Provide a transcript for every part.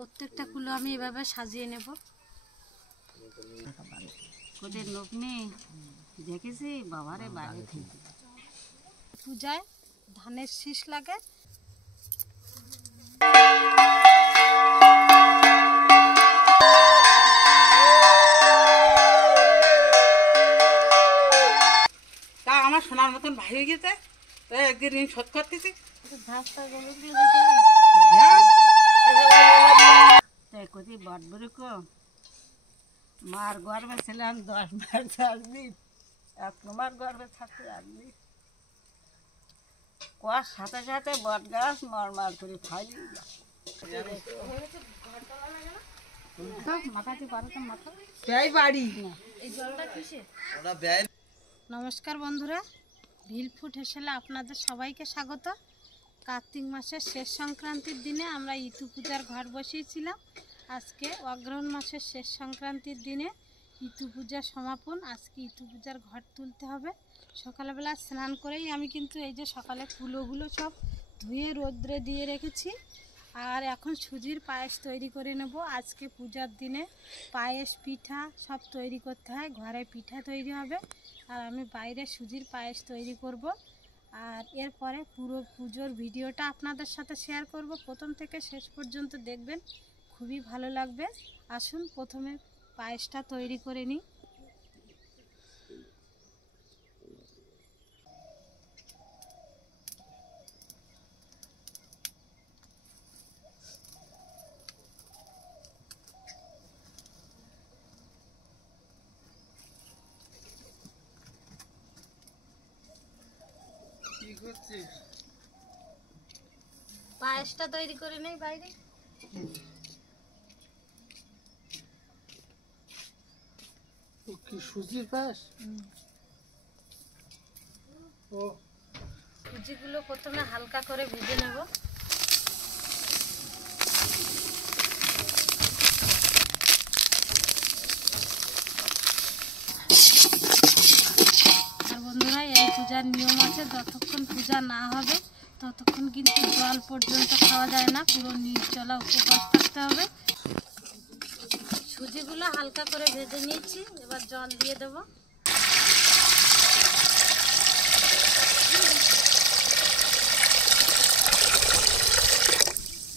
প্রত্যেকটা কুলো আমি এভাবে সাজিয়ে নেব। কোদের লোক নেই দেখেছি বাবারে বাইরে থেকে পূজায় ধানের শীষ লাগে। তা আমার সোনার মতন ভাই হয়ে গেছে, একদিন ঋণ শোধ করতেছি। কোথায় বটবরে কো মার গর্বে ছিলাম 10 মাস 10 দিন, এক তোমার গর্বে থাকতে আসবি কুয়ার সাথে সাথে বট গাছ মরমার করে ফাইলি মাথাতে পারো তো মাথা বাড়ি না। এই জলটা কিসে? নমস্কার বন্ধুরা, ভিল ফুড হেসেলে আপনাদের সবাইকে স্বাগত। কার্তিক মাসের শেষ সংক্রান্তির দিনে আমরা ইতু পূজার ঘট বসিয়েছিলাম। আজকে অগ্রহণ মাসের শেষ সংক্রান্তির দিনে ইতু পূজার সমাপন। আজকে ইতু পূজার ঘট তুলতে হবে। সকালবেলা স্নান করেই আমি কিন্তু এই যে সকালে কুলোগুলো সব ধুয়ে রোদ্রে দিয়ে রেখেছি। আর এখন সুজির পায়েস তৈরি করে নেব। আজকে পূজার দিনে পায়েস পিঠা সব তৈরি করতে হয়, ঘরে পিঠা তৈরি হবে আর আমি বাইরে সুজির পায়েস তৈরি করব। আর এরপরে পুরো পুজোর ভিডিওটা আপনাদের সাথে শেয়ার করব, প্রথম থেকে শেষ পর্যন্ত দেখবেন, খুবই ভালো লাগবে। আসুন প্রথমে পায়েসটা তৈরি করে নিই। পায়েসটা তৈরি করে নেই বাইরে। কি সুজির পায়েস? ও সুজিগুলো প্রথমে হালকা করে ভেজে নেব। আর বন্ধুরা, এই পূজার নিয়ম আছে, যতক্ষণ পূজা না হবে ততক্ষণ কিন্তু জল পর্যন্ত খাওয়া যায় না, পুরো নির্জলা উপবাস থাকতে হবে। সুজিগুলো হালকা করে ভেজে নিয়েছি, এবার জল দিয়ে দেব।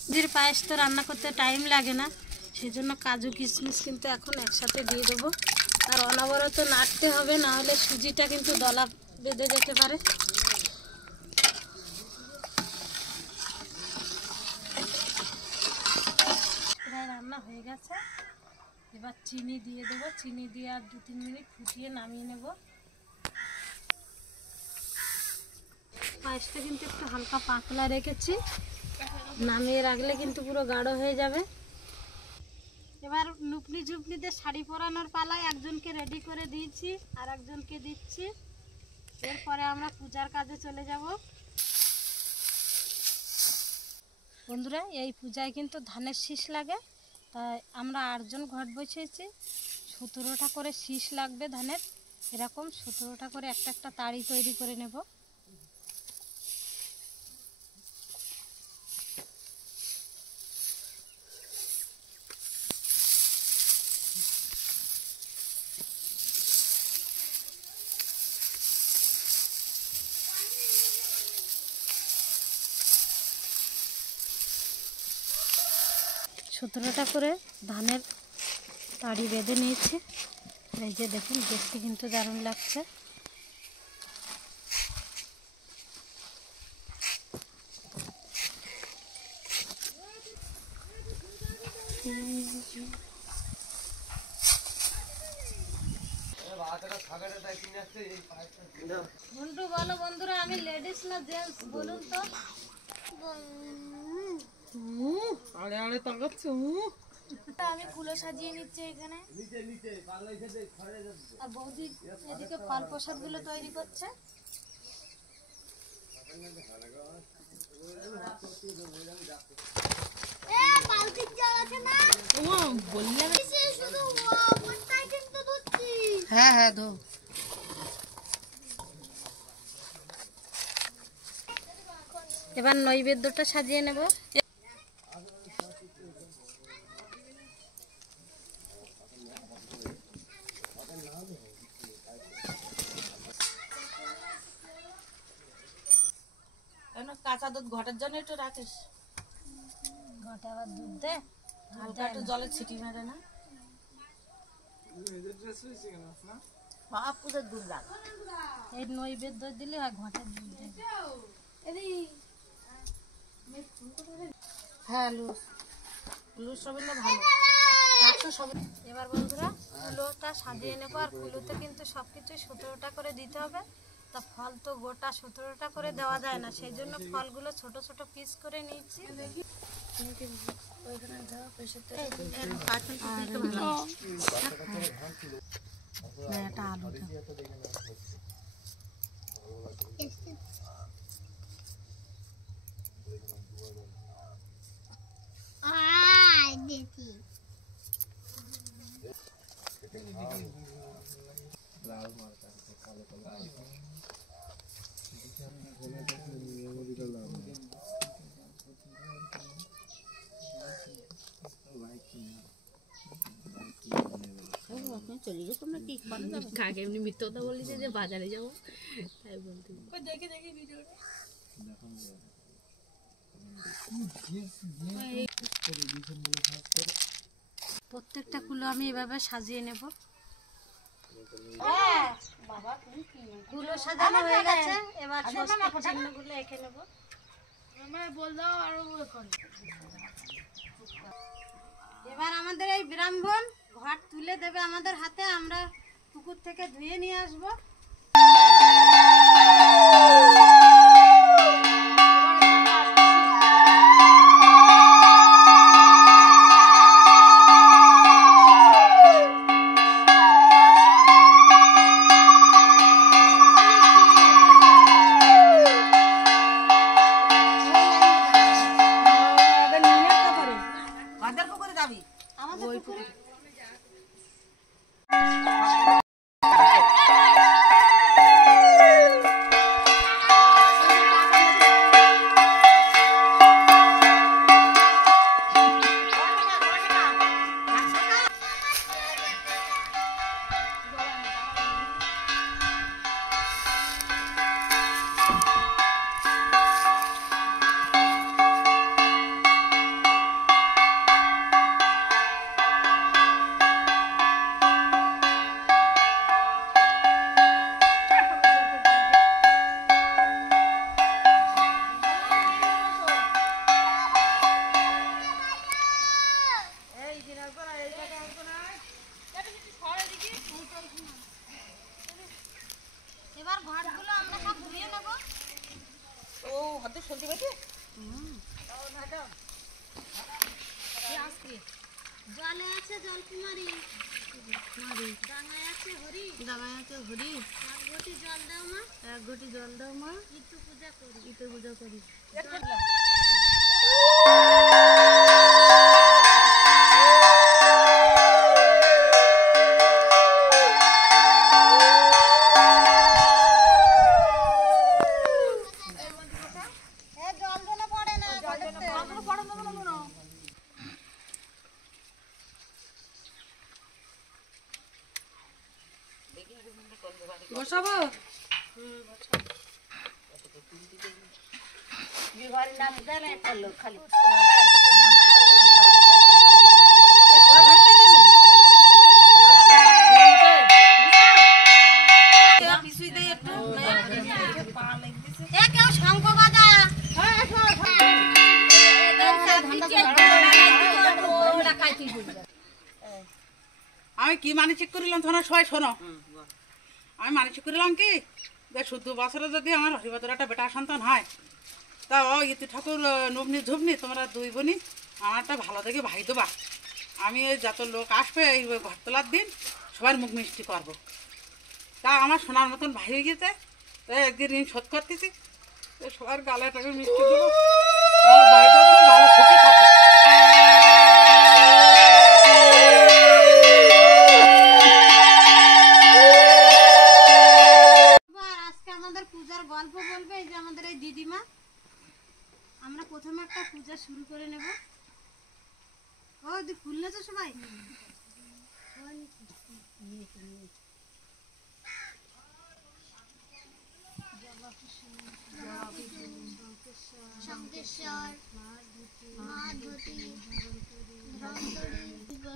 সুজির পায়েস তো রান্না করতে টাইম লাগে না, সেজন্য কাজু কিশমিশ কিন্তু এখন একসাথে দিয়ে দেবো। আর অনবরত নাড়তে হবে, না হলে সুজিটা কিন্তু দলা বেঁধে যেতে পারে। প্রায় রান্না হয়ে গেছে, এবার চিনি দিয়ে দেবো। চিনি দিয়ে আর 2-3 মিনিট ফুটিয়ে নামিয়ে নেব। পায়েসটা কিন্তু একটু হালকা পাতলা রেখেছি, নামিয়ে রাখলে কিন্তু পুরো গাঢ় হয়ে যাবে। এবার নুপনি ঝুপনিদের শাড়ি পরানোর পালায় একজনকে রেডি করে দিয়েছি আর একজনকে দিচ্ছি। এরপরে আমরা পূজার কাজে চলে যাব। বন্ধুরা, এই পূজায় কিন্তু ধানের শীষ লাগে, তাই আমরা 8 জন ঘট বসিয়েছি। 17টা করে শীষ লাগবে ধানের, এরকম 17টা করে একটা একটা তাড়ি তৈরি করে নেব। সতেরোটা করে ধানের তাড়ি বেঁধে নিয়েছি। এই যে দেখুন, দেখতে কিন্তু দারুণ লাগছে। বন্ধু বলো, বন্ধুরা আমি লেডিস না জেন্টস বলুন তো? আড়ে আড়ে তাকাচ্ছে। আমি কুলো সাজিয়ে নিচ্ছি এখানে, আর বৌদি এদিকে ফল প্রসাদ গুলো তৈরি করছে। হ্যাঁ হ্যাঁ ধো। এবার নৈবেদ্যটা সাজিয়ে নেব। কাঁচা দুধ ঘটের জন্য একটু রাখিস, ঘটে আবার দুধ দে, হালকা একটু জলে ছিটি মেরে না, বাপ পুজোর দুধ রাখ। এই নৈবেদ্য দিলে আর ঘটের দুধ দে। হ্যাঁ লুজ লুজ সবিলে ভালো রাখছো সব। এবার বন্ধুরা কুলোটা সাজিয়ে নেবো, আর কুলোতে কিন্তু সব কিছুই 17টা করে দিতে হবে। তা ফল তো গোটা 17টা করে দেওয়া যায় না, সেই জন্য ফলগুলো ছোট ছোট পিস করে নিয়েছি। একটা আলু কাকে এমনি মিথ্যে কথা বলেছে যে বাজারে যাবো তাই বলতে প্রত্যেকটা কুলো আমি এভাবে সাজিয়ে নেব। কুলো সাজানো হয়ে গেছে, এবার স্বস্তিক চিহ্নগুলো এঁকে নেব। এবার আমাদের এই ব্রাহ্মণ ঘট তুলে দেবে আমাদের হাতে, আমরা পুকুর থেকে ধুয়ে নিয়ে আসবো। কাদের পুকুরে যাবি? আমাদের পুকুরে এবার ঘটগুলো আমরা সব ধুয়ে নেব। ও হাতে সলতে পারছি। জলে আছে জলকুমারী, ডাঙায় আছে হরি, এক ঘটি জল দাও মা, ইতু পূজা করি। জল দিলে পড়ে না, বসাবো বিবাহের নাম দেন একটা লোক খালি কেউ শঙ্খ বাজা আমি কি মানসিক করিলাম তোমরা সবাই শোনো। আমি মানসিক করিলাম কি যে 14 বছরে যদি আমার হরিবাদুর একটা বেটা সন্তান হয়, তা ও ইতি ঠাকুর নুবনি ঝুবনি তোমরা দুই বোনই আমার একটা ভালো দেখে ভাই দেবা। আমি এই যত লোক আসবে এই ঘর তোলার দিন সবার মুখ মিষ্টি করবো। তা আমার সোনার মতন ভাই হয়ে গেছে, তাই একদিন ঋণ শোধ করতেছি, সবার গালে টাকে মিষ্টি দেবো, আমার বাড়িটা করে ভালো সুখী থাকে। আজকে আমাদের পূজার গল্প বলবে এই যে আমাদের এই দিদিমা। আমরা প্রথমে একটা পূজা শুরু করে নেব। ও দি ফুল নেছো সবাই? শঙ্কেশ্বর মাধবতী ধন্বন্তরী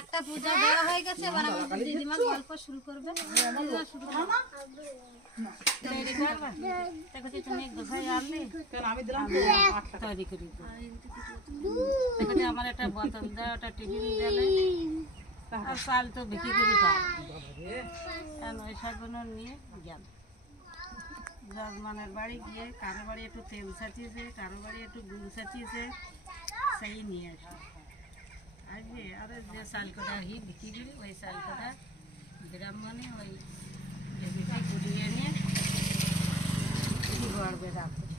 একটা পূজা দেওয়া হয়ে গেছে, এবার আমাদের দিদিমা গল্প শুরু করবে। দিদিমা শুরু করো। তুমি গোসাই আনলে কেন আমি দিলাম তৈরি করি দেখো আমার একটা বোতল দেয়, ওটা টিফিন দিলে আর চাল তো বিক্রি করি পাই ওই সবগুলো নিয়ে গেল জজমানের বাড়ি গিয়ে কারো বাড়ি একটু তেল সাচিয়েছে, কারো বাড়ি একটু গুড় সাচিয়েছে, সেই নিয়ে আসবে আসবে আর যে চাল কটা বিক্রি করি ওই চাল কটা ব্রাহ্মণে ওই ঢেকিতে গুড়িয়ে নিয়ে গড়বে রাত্রে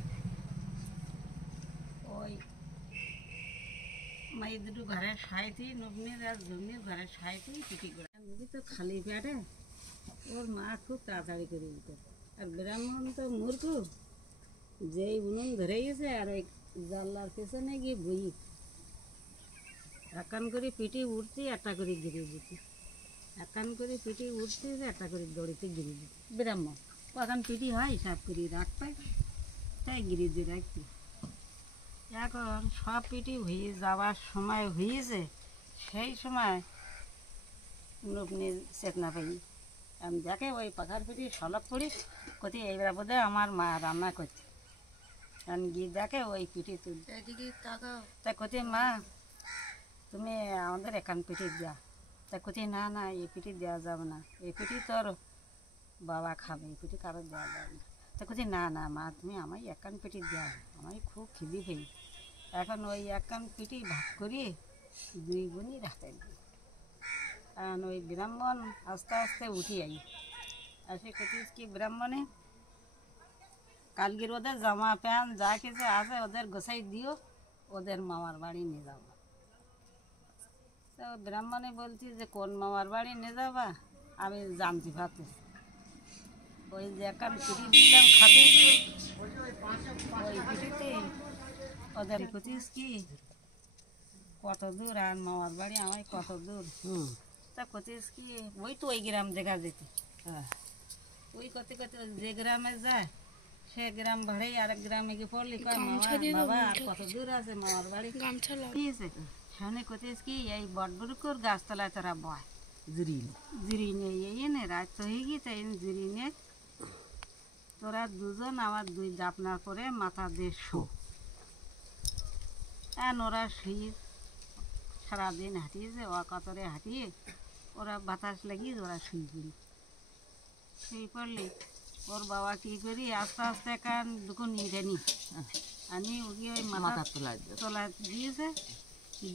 ওই মাই দুটো ঘরে সাইতেই নগ্নের আর জগ্নের ঘরে সাইতেই পিটি করে মুখি তো খালি পেটে ওর মা খুব তাড়াতাড়ি করে দিত। আর ব্রাহ্মণ তো মূর্খ, যেই উনুন ধরে গেছে আর ওই জানলার পেছনে গিয়ে বই একান করে পিটি উঠতে একটা করে গিরে দিত, একান করে পিটি উঠতে একটা করে দড়িতে গিরে দিত। ব্রাহ্মণ কখন পিটি হয় হিসাব করি রাখতে তাই গিরে দিয়ে রাখতি। এখন সব পিটি হয়ে যাওয়ার সময় হয়েছে, সেই সময় নগ্নি চেতনা পাই আমি দেখে ওই পাখার পিটি সলক পড়ি কোথায় এইবার বোধহয় আমার মা রান্না করছে, আমি গিয়ে দেখে ওই পিটি তুলতে তা কোথায় মা তুমি আমাদের এখান পিটি দেওয়া, তা কোথায় না না এই পিটি দেওয়া যাবে না, এই পিটি তোর বাবা খাবে, এই পিটি কারো দেওয়া যাবে না। তা কোথায় না না মা তুমি আমায় একান পিটি দেওয়া, আমায় খুব খিদি পেয়ে। এখন ওই একান পিটি ভাগ করিয়ে দুই বোনই রাখতে দিই। কারণ ওই ব্রাহ্মণ আস্তে আস্তে উঠি আই আসে কেটিস কি ব্রাহ্মণে কালকের ওদের জামা প্যান্ট যা কিছু আছে ওদের গোসাই দিও, ওদের মামার বাড়ি নিয়ে যাবো। তো ব্রাহ্মণে বলছি যে কোন মামার বাড়ি নিয়ে যাবা আমি জানতে পারতেছি। ওই যে একটা পিঠি দিলাম খাতে ওই পিঠিতে ওদের করছিস কি কত দূর আর মামার বাড়ি আমায় কত দূর, তা করছিস কি ওই তো ওই গ্রাম দেখা যেতে ওই করতে করতে যে গ্রামে যায় সে গ্রাম ভাড়াই আরেক গ্রামে গিয়ে পড়লি কয় মামা বাবা আর কত দূর আছে মামার বাড়ি নিয়েছে সামনে করছিস কি এই বটবরুকুর গাছতলায় তারা বয় জিরি নিয়ে এই নে রাত তো হয়ে গিয়েছে জিরি নিয়ে তোরা দুজন আমার দুই জাপনার করে মাথা দিয়ে শো ওরা শুয়ে সারাদিন হাঁটিয়েছে ও কাতরে হাঁটিয়ে ওরা বাতাস লাগিয়ে ওরা শুয়ে পড়ি। শুয়ে পড়লি ওর বাবা কী করি আস্তে আস্তে কান দুকুন নিয়ে নি আনি ওকে ওই মাথা তোলা দিয়েছে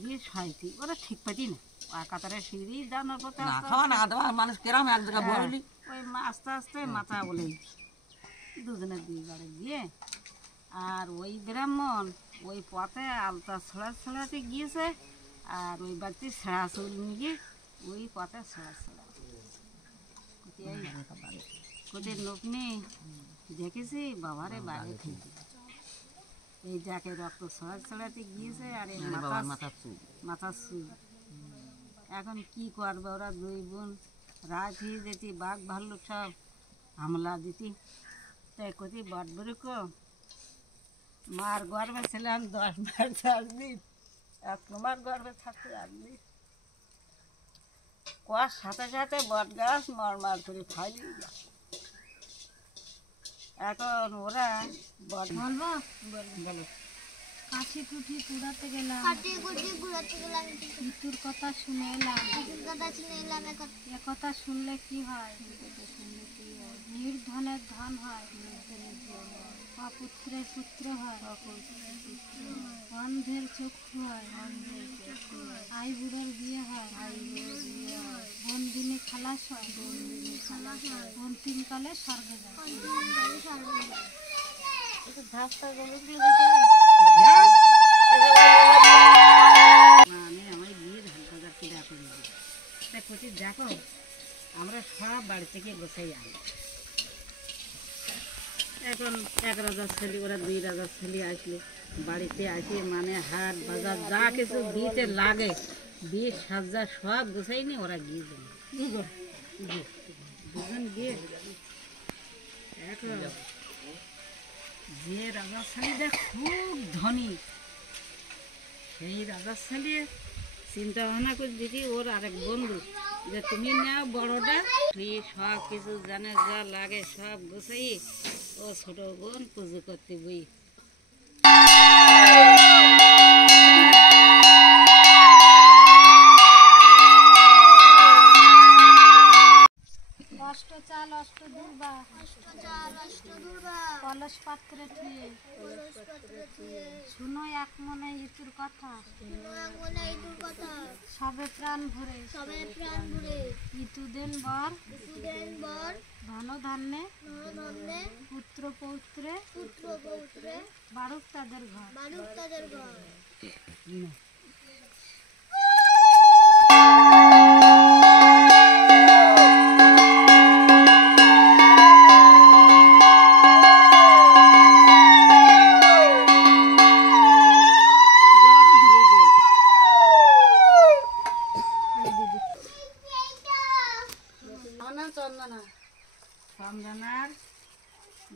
দিয়ে শয়তি ওরা ঠিক পাতি না আর কাতারে সিঁড়ি জানার পথে মানুষ কেরাম এক জায়গায় বললি ওই আস্তে আস্তে মাথা বলে দুজনের দুই বাড়ি দিয়ে আর ওই ব্রাহ্মণ ওই পথে আলতা ছড়াতে গিয়েছে আর ওই বাড়িতে ছেঁড়া চুল নিয়ে ওই পথে ছড়া কোথায় নগ্নি দেখেছি বাবারে বাইরে থেকে এই যাকে রক্ত ছড়াতে গিয়েছে আর এই মাথার চুল। এখন কি করবে ওরা দুই বোন রাত হয়ে যেতি বাঘ ভাল্লুক সব হামলা দিতি তাই কোথায় বটবরুক মার গর্বে ছিলাম 10 মাস 10 দিন আর তোমার গর্বে থাকতে আসবি কুয়ার সাথে সাথে বট গাছ মরমার করে ফাইলি এখন ওরা বট বলবো বলো কাঠি কুঠি কুড়াতে গেলাম, কাটি কুটি ঘুরাতে গেলাম, ঋতুর কথা শুনে এলাম, কথা শুনে এলাম এ কথা শুনলে কি হয় নির্ধনের ধন হয়, অপুত্রের পুত্র হয়, অন্ধের চক্ষু হয়, আই বুড়োর বিয়ে হয়, বন্দিনী খালাস হয়, অন্তিমকালে স্বর্গে যায়। মানে আমার বিয়ে ধান বাজার কিনা করে দিই তাই কোচি দেখো আমরা সব বাড়ি থেকে গোছাই আনি। এখন 1 রাজার ছেলে ওরা 2 রাজার ছেলে আসলে বাড়িতে আসে মানে হাট বাজার যা কিছু বিয়েতে লাগে বিয়ে সাজা সব গোছাই নিয়ে ওরা গিয়ে দেয় দুজন গিয়ে দেখো যে রাজাশালীটা খুব ধনী, সেই রাজাশালী চিন্তা ভাবনা করে দিদি ওর আরেক বন্ধু যে তুমি নাও বড়টা, তুই সব কিছু জানে যা লাগে সব গোছাই ও ছোট বোন পুজো করতে বই। অষ্ট চাল অষ্ট দুর্বা কলস পাত্রে থুয়ে শুনো এক মনে ইতুর কথা সবে প্রাণ ভরে ইতু দেন বর ধন ধান্যে পুত্র পৌত্রে বাড়ুক তাদের ঘর। চন্দনার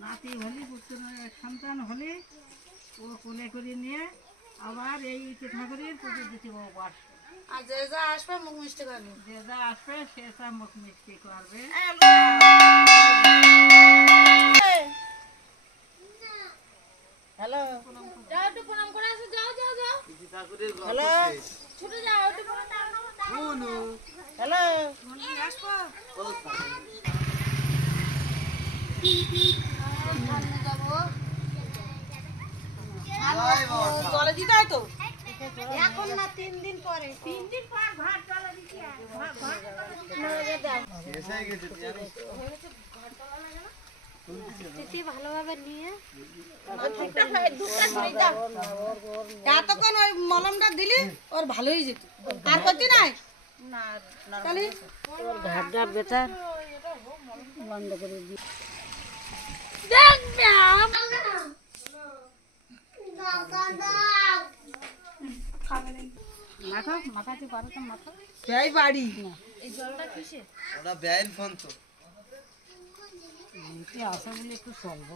নাতি হলে পুত্র এক সন্তান হলে ও কোলে করে নিয়ে আবার এই ইতি ঠাকুরের পুজো দিতে বাস। আর যে যা আসবে মুখ মিষ্টি করবে। যে যা আসবে সে সব মুখ মিষ্টি করবে। হ্যালো যাও একটু প্রণাম করে আসো, যাও যাও যাও হ্যালো ছুটে যাও একটু হ্যালো জলে দিতে হয় তো এখন না 3 দিন পরে তিথি ভালোভাবে নিয়ে এতক্ষণ ওই মলমটা দিলি ওর ভালোই যেত। আর করছি নাই তাহলে ঘাটটা বেটার বন্ধ করে দিই। মাথা মাথাতে পারো তো মাথা এই বাড়ি ওরা বেআইন ফোন তো আসা বলে একটু চলব।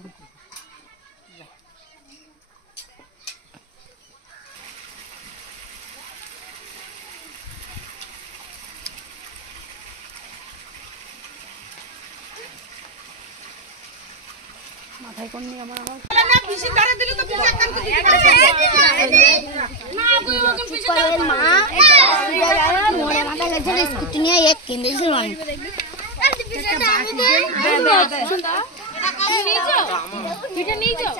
মাথায় কোন নিয়ে আমার স্কুটি নিয়ে এক কিনেছিল পিঠে নিয়ে যাও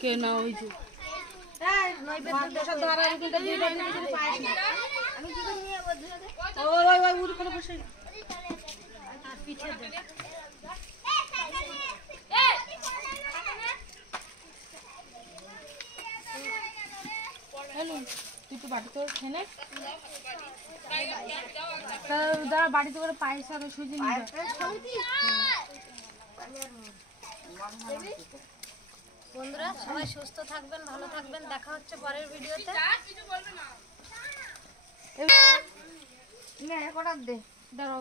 কে না ওই যে তুই তো বাড়িতে খেলে দাঁড়া বাড়িতে করে পায়েস আর সুজি বন্ধুরা সবাই সুস্থ থাকবেন, ভালো থাকবেন। দেখা হচ্ছে পরের ভিডিওতে। দে দাঁড়াও